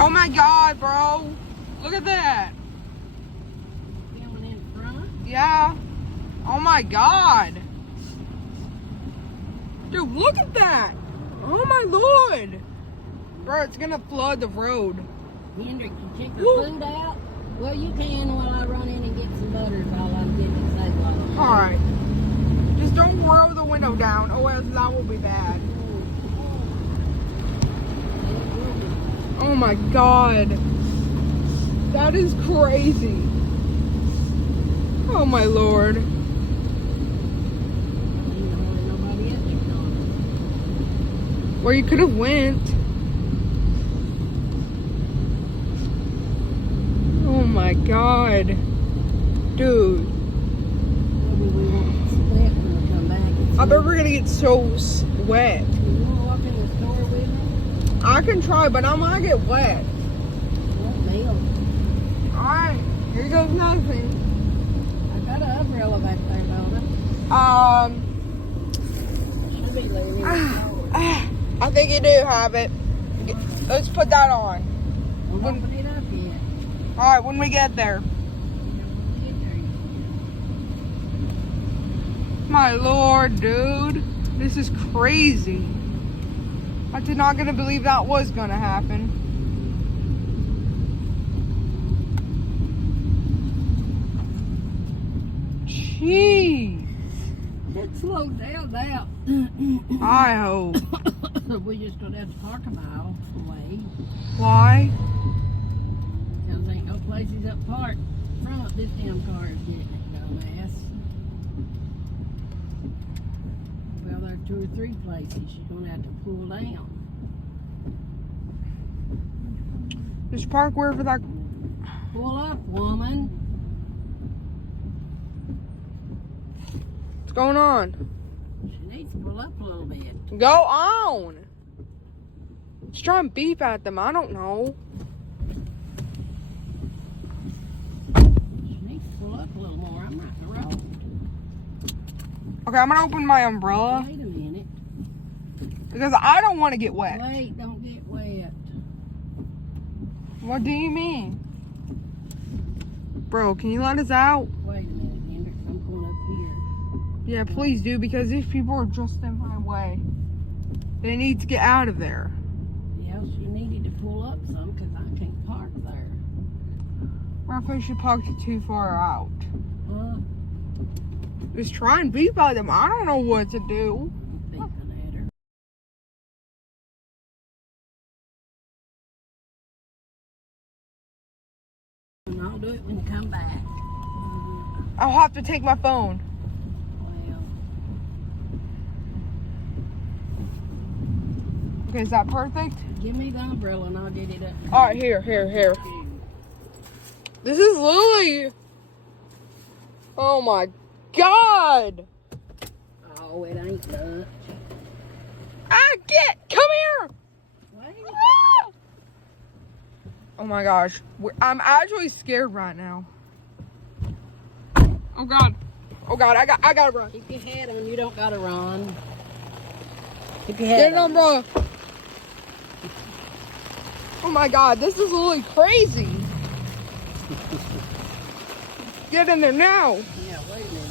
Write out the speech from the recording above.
Oh my God, bro. Look at that. Filming in front? Yeah. Oh my God. Dude, look at that. Oh my Lord. Bro, it's gonna flood the road. Hendrick, you check the food out? Well, you can while I run in and get some butter while I'm getting it saved while I'm Alright. Just don't roll the window down, or else that will be bad. Oh my God. That is crazy. Oh my Lord. Where you could have went. Oh my God. Dude. I bet we're gonna get so wet. You wanna walk in the store with me? I can try, but I might get wet. Won't melt. Alright, here goes nothing. I got an umbrella back there, don't I? Should be leaving. I think you do have it. Let's put that on. We're not putting it up yet. Alright, when we get there. My Lord, dude. This is crazy. I did not gonna believe that was gonna happen. Jeez. It slowed down now. I hope. We're just gonna have to park a mile away. Why? Because ain't no places up park front. This damn car is getting it, dumbass. Well, there are 2 or 3 places she's gonna have to pull down. Just park wherever that. Pull up, woman. What's going on? She needs to pull up a little bit. Go on. Just try and beep at them. I don't know. She needs to pull up a little more. I'm right in the road. Okay, I'm gonna open my umbrella Wait a minute. because I don't want to get wet. Wait, don't get wet. What do you mean? Bro, can you let us out? Wait a minute, Hendrick. I'm going up here. Yeah, please do, because these people are just in my way. They need to get out of there. Yeah, she needed to pull up some because I can't park there. Or if I should park it too far out. Huh? Just try and beep at them. I don't know what to do. Beeping at her. And I'll do it when you come back. I'll have to take my phone. Well, Okay, is that perfect? give me the umbrella and I'll get it up. Alright, here. This is Lily. Oh my God. Oh, it ain't much. Come here. Wait. Ah! Oh my gosh. I'm actually scared right now. Oh God. I gotta run. Keep your head on. You don't gotta run. Keep your Get head an on. umbrella. Oh my God, this is really crazy. Get in there now. Yeah, wait a minute.